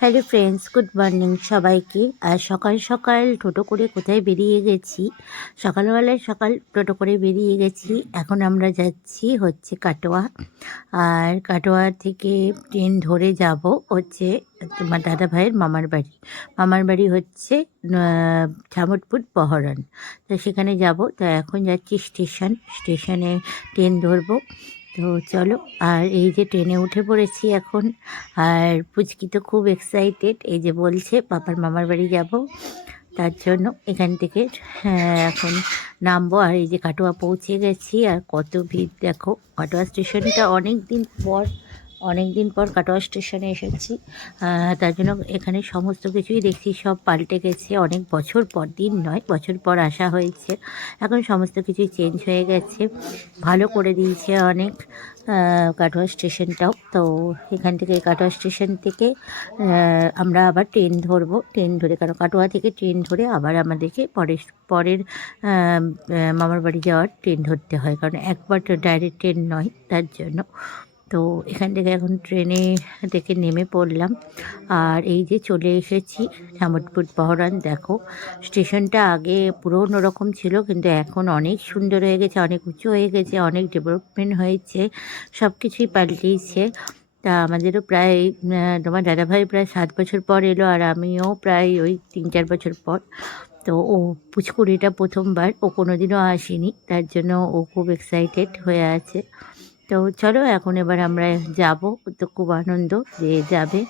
Hello friends good morning সবাইকে। আর সকাল সকাল টোটো করে কোথায় বেরিয়ে গেছি? সকালবেলায় সকাল টোটো করে বেরিয়ে গেছি। এখন আমরা যাচ্ছি হচ্ছে কাটোয়া। আর কাটোয়া থেকে ট্রেন ধরে যাব হচ্ছে তোমার দাদা ভাইয়ের মামার বাড়ি। মামার বাড়ি হচ্ছে ঠামটপুর বহরন তো সেখানে যাব। তো এখন যাচ্ছি স্টেশন। স্টেশনে ট্রেন ধরবো। তো চলো আর এই যে ট্রেনে উঠে পড়েছি এখন আর পুচকি তো খুব এক্সাইটেড এই যে বলছে বাবার মামার বাড়ি যাব। তার জন্য এখান থেকে হ্যাঁ, এখন নামবো আর এই যে কাটোয়া পৌঁছে গেছি আর কত ভিড় দেখো। কাটোয়া স্টেশনটা অনেক দিন পর অনেক দিন পর কাটোয়া স্টেশনে এসেছি। তার জন্য এখানে সমস্ত কিছুই দেখছি, সব পাল্টে গেছে। অনেক বছর পর, দিন নয়, বছর পর আসা হয়েছে। এখন সমস্ত কিছুই চেঞ্জ হয়ে গেছে। ভালো করে দিয়েছে অনেক কাটোয়া স্টেশনটাও। তো এখান থেকে, কাটোয়া স্টেশন থেকে আমরা আবার ট্রেন ধরবো। ট্রেন ধরে, কারণ কাটোয়া থেকে ট্রেন ধরে আবার আমাদেরকে পরের পরের মামার বাড়ি যাওয়ার ট্রেন ধরতে হয়। কারণ একবার ডাইরেক্ট ট্রেন নয়, তার জন্য। তো এখান থেকে এখন ট্রেনে থেকে নেমে পড়লাম। আর এই যে চলে এসেছি জামটপুর বহরান, দেখো। স্টেশনটা আগে পুরো অন্যরকম ছিল, কিন্তু এখন অনেক সুন্দর হয়ে গেছে, অনেক উঁচু হয়ে গেছে, অনেক ডেভেলপমেন্ট হয়েছে সব কিছুই পাল্টিয়েছে তা আমাদেরও প্রায় তোমার দাদাভাই প্রায় সাত বছর পর এলো, আর আমিও প্রায় ওই তিন চার বছর পর। তো ও পুচকুড়িটা প্রথমবার, ও কোনোদিনও আসেনি, তার জন্য ও খুব এক্সাইটেড হয়ে আছে। তো চলো এখন এবার আমরা যাব তো খুব আনন্দ যে যাবে।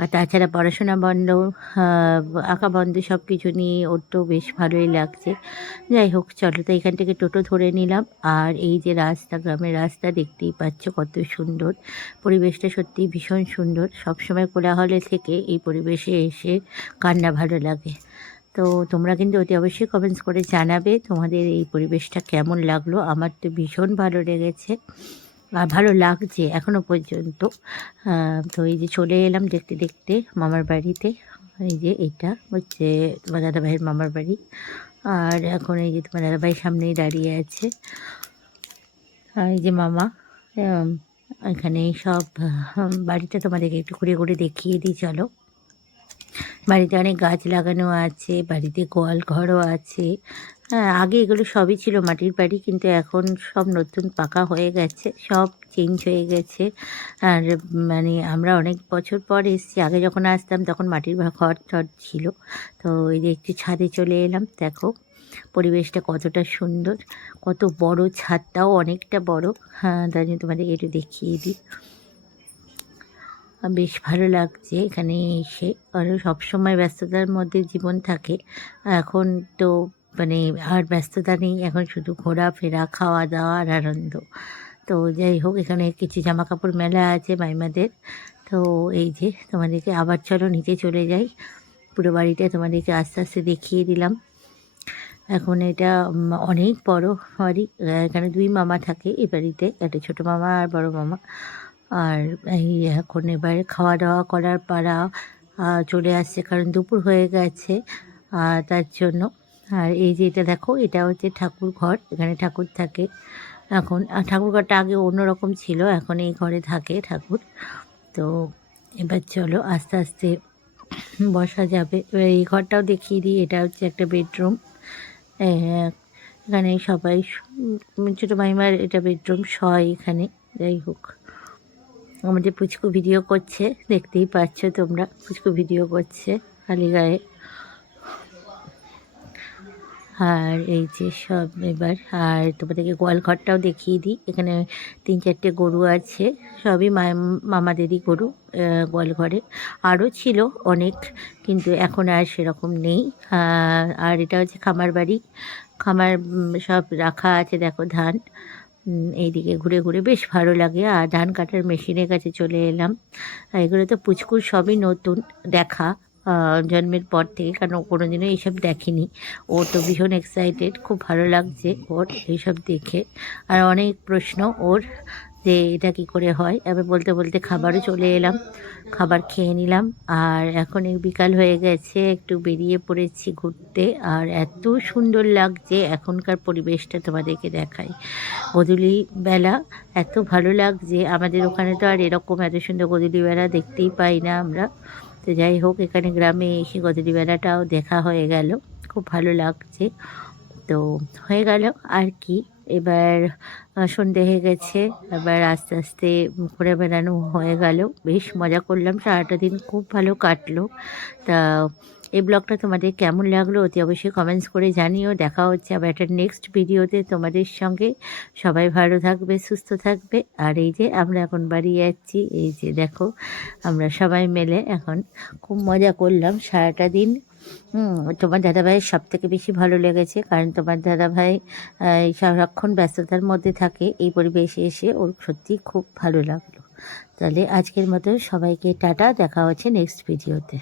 আর তাছাড়া পড়াশোনা বন্ধ আঁকা বন্ধ সব কিছু নিয়ে ওর তো বেশ ভালোই লাগছে। যাই হোক, চলো তো এখান থেকে টোটো ধরে নিলাম। আর এই যে রাস্তা, গ্রামের রাস্তা দেখতেই পাচ্ছ কত সুন্দর। পরিবেশটা সত্যিই ভীষণ সুন্দর। সবসময় কোলাহলে থেকে এই পরিবেশে এসে কান্না ভালো লাগে। তো তোমরা কিন্তু অতি অবশ্যই কমেন্টস করে জানাবে তোমাদের এই পরিবেশটা কেমন লাগল? আমার তো ভীষণ ভালো লেগেছে আর ভালো লাগছে এখনও পর্যন্ত। তো এই যে চলে এলাম দেখতে দেখতে মামার বাড়িতে। এই যে এটা হচ্ছে তোমার দাদা ভাইয়ের মামার বাড়ি। আর এখন এই যে তোমার দাদা ভাই সামনেই দাঁড়িয়ে আছে। আর এই যে মামা এখানে সব বাড়িটা তোমাদেরকে একটু ঘুরে ঘুরে দেখিয়ে দিই, চলো। বাড়িতে অনেক গাছ লাগানো আছে, বাড়িতে গোয়াল ঘরও আছে। হ্যাঁ আগে এগুলো সবই ছিল মাটির বাড়ি, কিন্তু এখন সব নতুন পাকা হয়ে গেছে, সব চেঞ্জ হয়ে গেছে। আর মানে আমরা অনেক বছর পর এসেছি, আগে যখন আসতাম তখন মাটির ঘর টর ছিল। তো এই যে একটু ছাদে চলে এলাম, দেখো পরিবেশটা কতটা সুন্দর, কত বড় ছাদটাও অনেকটা বড়। হ্যাঁ তার জন্য তোমাদের একটু দেখিয়ে দিই। বেশ ভালো লাগছে এখানে এসে। আর সবসময় ব্যস্ততার মধ্যে জীবন থাকে। এখন তো মানে আর ব্যস্ততা নেই। এখন শুধু ঘোরাফেরা খাওয়া দাওয়া আর আনন্দ। তো যাই হোক, এখানে কিছু জামা কাপড় মেলা আছে মাইমাদের। তো এই যে তোমাদেরকে আবার চলো নিচে চলে যাই। পুরো বাড়িটা তোমাদেরকে আস্তে আস্তে দেখিয়ে দিলাম। এখন এটা অনেক বড় বাড়ি। এখানে দুই মামা থাকে এ বাড়িতে, একটা ছোটো মামা আর বড় মামা। আর এই এখন এবারে খাওয়া দাওয়া করার পাড়া চলে আসছে কারণ দুপুর হয়ে গেছে তার জন্য। আর এই যে এটা দেখো, এটা হচ্ছে ঠাকুর ঘর, এখানে ঠাকুর থাকে। এখন ঠাকুর ঘরটা আগে অন্যরকম ছিল, এখন এই ঘরে থাকে ঠাকুর। তো এবার চলো, আস্তে আস্তে বসা যাবে। এই ঘরটাও দেখিয়ে দিই, এটা হচ্ছে একটা বেডরুম। এখানে সবাই ছোটো মাইমার এটা বেডরুম শয় এখানে, যাই হোক। আমাদের পুচকু ভিডিও করছে দেখতেই পাচ্ছ তোমরা পুচকু ভিডিও করছে খালি গায়ে আর এই যে সব এবার আর তোমাদেরকে গোয়াল ঘরটাও দেখিয়ে দিই এখানে তিন চারটে গরু আছে সবই মামাদেরই গরু আহ, গোয়াল ঘরে আরও ছিল অনেক কিন্তু এখন আর সেরকম নেই। আর এটা হচ্ছে খামার বাড়ি খামার সব রাখা আছে দেখো ধান। এইদিকে ঘুরে ঘুরে বেশ ভালো লাগে। আর ধান কাটার মেশিনের কাছে চলে এলাম। এগুলো তো পুচকুর সবই নতুন দেখা জন্মের পর থেকে, কারণ কোনো দিনও এইসব দেখিনি। ও তো ভীষণ এক্সাইটেড খুব ভালো লাগছে ওর এইসব দেখে। আর অনেক প্রশ্ন ওর। যে এটা কী করে হয়? এবার বলতে বলতে খাবারও চলে এলাম। খাবার খেয়ে নিলাম। আর এখন বিকাল হয়ে গেছে, একটু বেরিয়ে পড়েছি ঘুরতে। আর এত সুন্দর লাগছে এখনকার পরিবেশটা তোমাদেরকে দেখাই গধূলি বেলা এত ভালো লাগছে। আমাদের ওখানে তো আর এরকম এত সুন্দর গধূলি বেলা দেখতেই পাই না আমরা। তো যাই হোক, এখানে গ্রামে এসে গদরি বেলাটাও দেখা হয়ে গেল। খুব ভালো লাগছে। তো হয়ে গেল। আর কি? এবার সন্ধে হয়ে গেছে। এবার আস্তে আস্তে ঘুরে বেড়ানো হয়ে গেল। বেশ মজা করলাম। সারাটা দিন খুব ভালো কাটলো। তা, এই ব্লগটা তোমাদের কেমন লাগল অতি অবশ্যই কমেন্টস করে জানিও। দেখা হচ্ছে আবার একটা নেক্সট ভিডিওতে তোমাদের সঙ্গে। সবাই ভালো থাকবে, সুস্থ থাকবে। আর এই যে আমরা এখন বাড়ি যাচ্ছি, এই যে দেখো, আমরা সবাই মিলে এখন খুব মজা করলাম। সারাটা দিন হুম, তোমার দাদাভাইয়ের সব থেকে বেশি ভালো লেগেছে, কারণ তোমার দাদাভাই সংরক্ষণ সারাক্ষণ ব্যস্ততার মধ্যে থাকে, এই পরিবেশে এসে ওর সত্যি খুব ভালো লাগল। তাহলে আজকের মতো সবাইকে টাটা, দেখা হচ্ছে নেক্সট ভিডিওতে